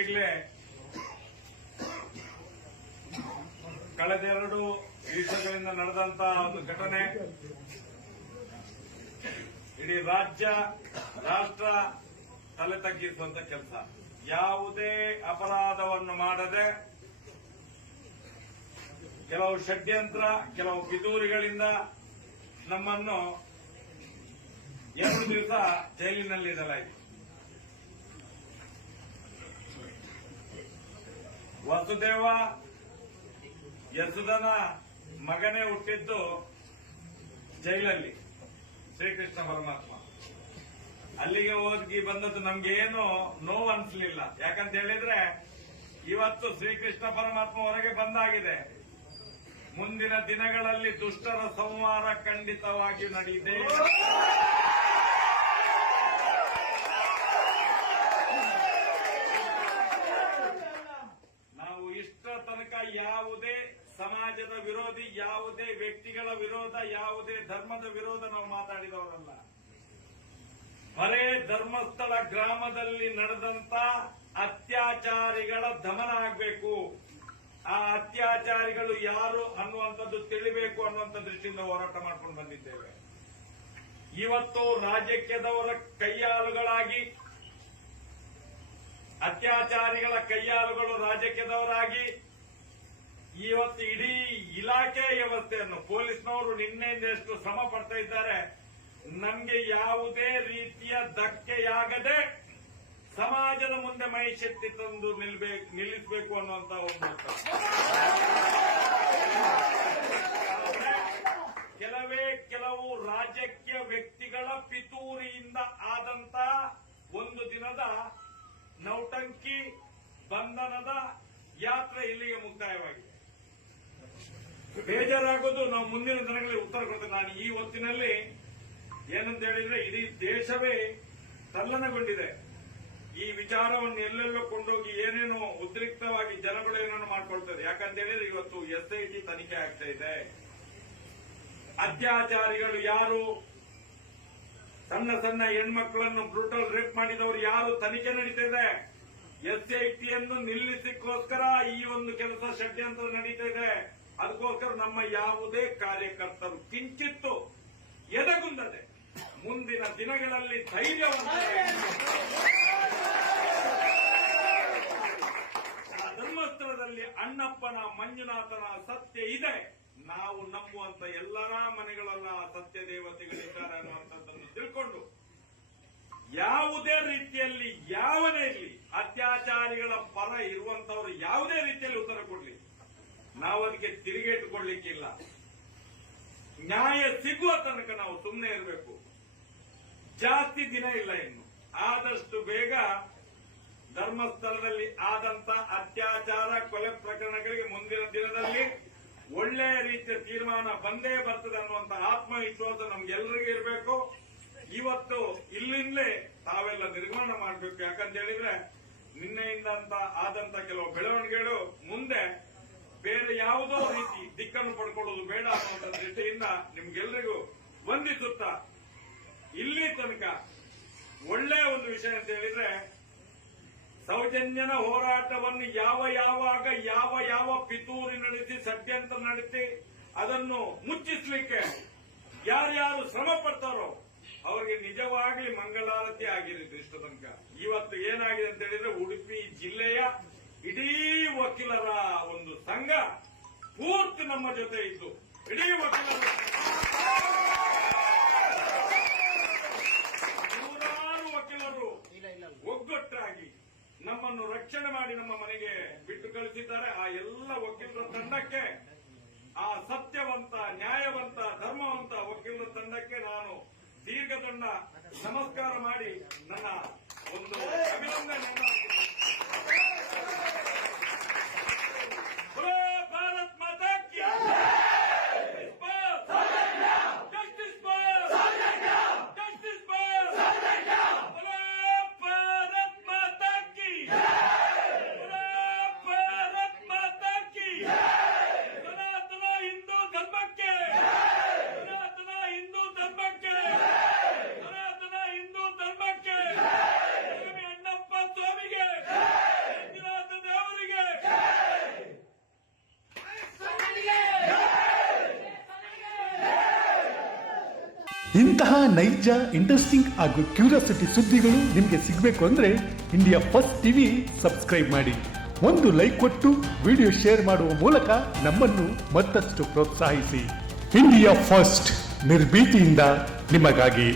ಈಗಾಗಲೇ ಕಳೆದೆರಡು ದಿವಸಗಳಿಂದ ನಡೆದಂತಹ ಒಂದು ಘಟನೆ ಇಡೀ ರಾಜ್ಯ ರಾಷ್ಟ್ರ ತಲೆ ತಗ್ಗಿಸುವಂತ ಕೆಲಸ. ಯಾವುದೇ ಅಪರಾಧವನ್ನು ಮಾಡದೆ ಕೆಲವು ಷಡ್ಯಂತ್ರ, ಕೆಲವು ಪಿತೂರಿಗಳಿಂದ ನಮ್ಮನ್ನು 2 ದಿವಸ ಜೈಲಿನಲ್ಲಿ ಇಡಲಾಯಿತು. ವಸುದೇವ ಯಸುದನ ಮಗನೇ ಹುಟ್ಟಿದ್ದು ಜೈಲಲ್ಲಿ, ಶ್ರೀಕೃಷ್ಣ ಪರಮಾತ್ಮ. ಅಲ್ಲಿಗೆ ಹೋಗಿ ಬಂದದ್ದು ನಮ್ಗೇನು ನೋವು ಅನ್ಸಲಿಲ್ಲ. ಯಾಕಂತ ಹೇಳಿದ್ರೆ ಇವತ್ತು ಶ್ರೀಕೃಷ್ಣ ಪರಮಾತ್ಮ ಹೊರಗೆ ಬಂದಾಗಿದೆ. ಮುಂದಿನ ದಿನಗಳಲ್ಲಿ ದುಷ್ಟರ ಸಂಹಾರ ಖಂಡಿತವಾಗಿ ನಡೆಯಿದೆ. ನಾವು ಇಷ್ಟ ತನಕ ಯಾವುದೇ ಸಮಾಜದ ವಿರೋಧಿ, ಯಾವುದೇ ವ್ಯಕ್ತಿಗಳ ವಿರೋಧ, ಯಾವುದೇ ಧರ್ಮದ ವಿರೋಧ ನಾವು ಮಾತಾಡಿದವರಲ್ಲ. ಬರೇ ಧರ್ಮಸ್ಥಳ ಗ್ರಾಮದಲ್ಲಿ ನಡೆದಂತ ಅತ್ಯಾಚಾರಿಗಳ ದಮನ ಆಗಬೇಕು, ಆ ಅತ್ಯಾಚಾರಿಗಳು ಯಾರು ಅನ್ನುವಂಥದ್ದು ತಿಳಿಬೇಕು ಅನ್ನುವಂಥ ದೃಷ್ಟಿಯಿಂದ ಹೋರಾಟ ಮಾಡ್ಕೊಂಡು ಬಂದಿದ್ದೇವೆ. ಇವತ್ತು ರಾಜಕೀಯದವರ ಕೈಯಾಳುಗಳಾಗಿ, ಅತ್ಯಾಚಾರಿಗಳ ಕೈಯಾಳುಗಳು ರಾಜಕೀಯದವರಾಗಿ ಇವತ್ತು ಇಡೀ ಇಲಾಖೆ ವ್ಯವಸ್ಥೆಯನ್ನು ಪೊಲೀಸ್ನವರು ನಿನ್ನೆಯಿಂದ ಎಷ್ಟು ಶ್ರಮ ಪಡ್ತಾ ಇದ್ದಾರೆ. ನಮಗೆ ಯಾವುದೇ ರೀತಿಯ ಧಕ್ಕೆಯಾಗದೆ ಸಮಾಜದ ಮುಂದೆ ಮೈಶಕ್ತಿ ತಂದು ನಿಲ್ಲಿಸಬೇಕು ಅನ್ನುವಂತ ಒಂದು ಕೆಲವು ರಾಜಕೀಯ ವ್ಯಕ್ತಿಗಳ ಪಿತೂರಿಯಿಂದ ಆದಂತ ಒಂದು ದಿನದ ನೌಟಂಕಿ ಬಂಧನದ ಯಾತ್ರೆ ಇಲ್ಲಿಗೆ ಮುಕ್ತಾಯವಾಗಿದೆ. ಬೇಜಾರಾಗೋದು ನಾವು ಮುಂದಿನ ದಿನಗಳಲ್ಲಿ ಉತ್ತರ ಕೊಡ್ತೇವೆ. ನಾನು ಈ ಹೊತ್ತಿನಲ್ಲಿ ಏನಂತ ಹೇಳಿದ್ರೆ ಇಡೀ ದೇಶವೇ ತಲ್ಲಣಗೊಂಡಿದೆ. ಈ ವಿಚಾರವನ್ನು ಎಲ್ಲೆಲ್ಲೋ ಕೊಂಡೋಗಿ ಏನೇನೋ ಉದ್ರಿಕ್ತವಾಗಿ ಜನಗಳು ಏನೇನೋ ಮಾಡ್ಕೊಳ್ತಾರೆ. ಯಾಕಂತ ಹೇಳಿದ್ರೆ ಇವತ್ತು SIT ತನಿಖೆ ಆಗ್ತಾ ಇದೆ. ಅತ್ಯಾಚಾರಿಗಳು ಯಾರು, ಸಣ್ಣ ಸಣ್ಣ ಹೆಣ್ಮಕ್ಕಳನ್ನು ಬ್ರೂಟಲ್ ರೇಪ್ ಮಾಡಿದವರು ಯಾರು, ತನಿಖೆ ನಡೀತಾ ಇದೆ. SITಯನ್ನು ನಿಲ್ಲಿಸಕ್ಕೋಸ್ಕರ ಈ ಒಂದು ಕೆಲಸ ಷಡ್ಯಂತ್ರ ನಡೀತಾ ಇದೆ. ಅದಕ್ಕೋಸ್ಕರ ನಮ್ಮ ಯಾವುದೇ ಕಾರ್ಯಕರ್ತರು ಕಿಂಚಿತ್ತು ಎದೆಗುಂದದೆ ಮುಂದಿನ ದಿನಗಳಲ್ಲಿ ಧೈರ್ಯವನ್ನು ಧರ್ಮಸ್ಥಳದಲ್ಲಿ ಅಣ್ಣಪ್ಪನ ಮಂಜುನಾಥನ ಸತ್ಯ ಇದೆ. ನಾವು ನಂಬುವಂತ ಎಲ್ಲರ ಮನೆಗಳೆಲ್ಲ ಸತ್ಯ ದೇವತೆಗಳಿದ್ದಾರೆ ಅನ್ನುವಂಥದ್ದನ್ನು ತಿಳ್ಕೊಂಡು ಯಾವುದೇ ರೀತಿಯಲ್ಲಿ ಯಾವನೇ ಇರಲಿ, ಅತ್ಯಾಚಾರಿಗಳ ಪರ ಇರುವಂತವರು ಯಾವುದೇ ರೀತಿಯಲ್ಲಿ ಉತ್ತರ ಕೊಡಲಿ, ನಾವು ಅದಕ್ಕೆ ತಿರುಗೇಟುಕೊಳ್ಳಿಕ್ಕಿಲ್ಲ. ನ್ಯಾಯ ಸಿಗುವ ತನಕ ನಾವು ಸುಮ್ಮನೆ ಇರಬೇಕು. ಜಾಸ್ತಿ ದಿನ ಇಲ್ಲ ಇನ್ನು. ಆದಷ್ಟು ಬೇಗ ಧರ್ಮಸ್ಥಳದಲ್ಲಿ ಆದಂತ ಅತ್ಯಾಚಾರ, ಕೊಲೆ ಪ್ರಕರಣಗಳಿಗೆ ಮುಂದಿನ ದಿನದಲ್ಲಿ ಒಳ್ಳೆಯ ರೀತಿಯ ತೀರ್ಮಾನ ಬಂದೇ ಬರ್ತದೆ ಅನ್ನುವಂತ ಆತ್ಮವಿಶ್ವಾಸ ನಮ್ಗೆಲ್ಲರಿಗೂ ಇರಬೇಕು. ಇವತ್ತು ಇಲ್ಲಿಂದಲೇ ತಾವೆಲ್ಲ ನಿರ್ಮಾಣ ಮಾಡಬೇಕು. ಯಾಕಂತ ಹೇಳಿದ್ರೆ ನಿನ್ನೆಯಿಂದ ಆದಂತ ಕೆಲವು ಬೆಳವಣಿಗೆಗಳು ಮುಂದೆ ಬೇರೆ ಯಾವುದೋ ರೀತಿ ದಿಕ್ಕನ್ನು ಪಡ್ಕೊಳ್ಳೋದು ಬೇಡ ಅನ್ನುವಂಥ ದೃಷ್ಟಿಯಿಂದ ನಿಮ್ಗೆಲ್ಲರಿಗೂ ವಂದಿಸುತ್ತಾ ಇಲ್ಲಿ ತನಕ ಒಳ್ಳೆಯ ಒಂದು ವಿಷಯ ಅಂತ ಹೇಳಿದ್ರೆ ಸೌಜನ್ಯನ ಹೋರಾಟವನ್ನು ಯಾವಾಗ ಯಾವ ಪಿತೂರಿ ನಡೆಸಿ ಷಡ್ಯಂತ್ರ ನಡೆಸಿ ಅದನ್ನು ಮುಚ್ಚಿಸಲಿಕ್ಕೆ ಯಾರ್ಯಾರು ಶ್ರಮ ಪಡ್ತಾರೋ ಅವರಿಗೆ ನಿಜವಾಗ್ಲಿ ಮಂಗಲಾರತಿ ಆಗಿರುತ್ತೆ. ಇಷ್ಟ ತನಕ ಇವತ್ತು ಏನಾಗಿದೆ ಅಂತ ಹೇಳಿದ್ರೆ ಉಡುಪಿ ಜಿಲ್ಲೆಯ ಇಡೀ ವಕೀಲರ ಒಂದು ಸಂಘ ಪೂರ್ತಿ ನಮ್ಮ ಜೊತೆ ಇದ್ದು, ಇಡೀ ವಕೀಲರ ನೂರಾರು ವಕೀಲರು ಒಗ್ಗಟ್ಟಾಗಿ ನಮ್ಮನ್ನು ರಕ್ಷಣೆ ಮಾಡಿ ನಮ್ಮ ಮನೆಗೆ ಬಿಟ್ಟು ಕಳಿಸಿದ್ದಾರೆ. ಆ ಎಲ್ಲ ವಕೀಲರ ತಂಡಕ್ಕೆ, ಆ ಸತ್ಯವಂತ, ನ್ಯಾಯವಂತ, ಧರ್ಮವಂತ ವಕೀಲರ ತಂಡಕ್ಕೆ ನಾನು ದೀರ್ಘದಂಡ ನಮಸ್ಕಾರ ಮಾಡಿ ನನ್ನ ಒಂದು ಅಭಿನಂದನೆಯನ್ನು ಭಾರತ್ ಮಾತಾ ಕಿ ಅಣ್ಣಪ್ಪ ಸ್ವಾಮಿಗೆ ಇಂತಹ ನೈಜ ಇಂಟ್ರೆಸ್ಟಿಂಗ್ ಹಾಗೂ ಕ್ಯೂರಿಯಾಸಿಟಿ ಸುದ್ದಿಗಳು ನಿಮಗೆ ಸಿಗಬೇಕು ಅಂದರೆ ಇಂಡಿಯಾ ಫಸ್ಟ್ ಟಿವಿ ಸಬ್ಸ್ಕ್ರೈಬ್ ಮಾಡಿ. ಒಂದು ಲೈಕ್ ಕೊಟ್ಟು ವಿಡಿಯೋ ಶೇರ್ ಮಾಡುವ ಮೂಲಕ ನಮ್ಮನ್ನು ಮತ್ತಷ್ಟು ಪ್ರೋತ್ಸಾಹಿಸಿ. ಇಂಡಿಯಾ ಫಸ್ಟ್, ನಿರ್ಭೀತಿಯಿಂದ ನಿಮಗಾಗಿ.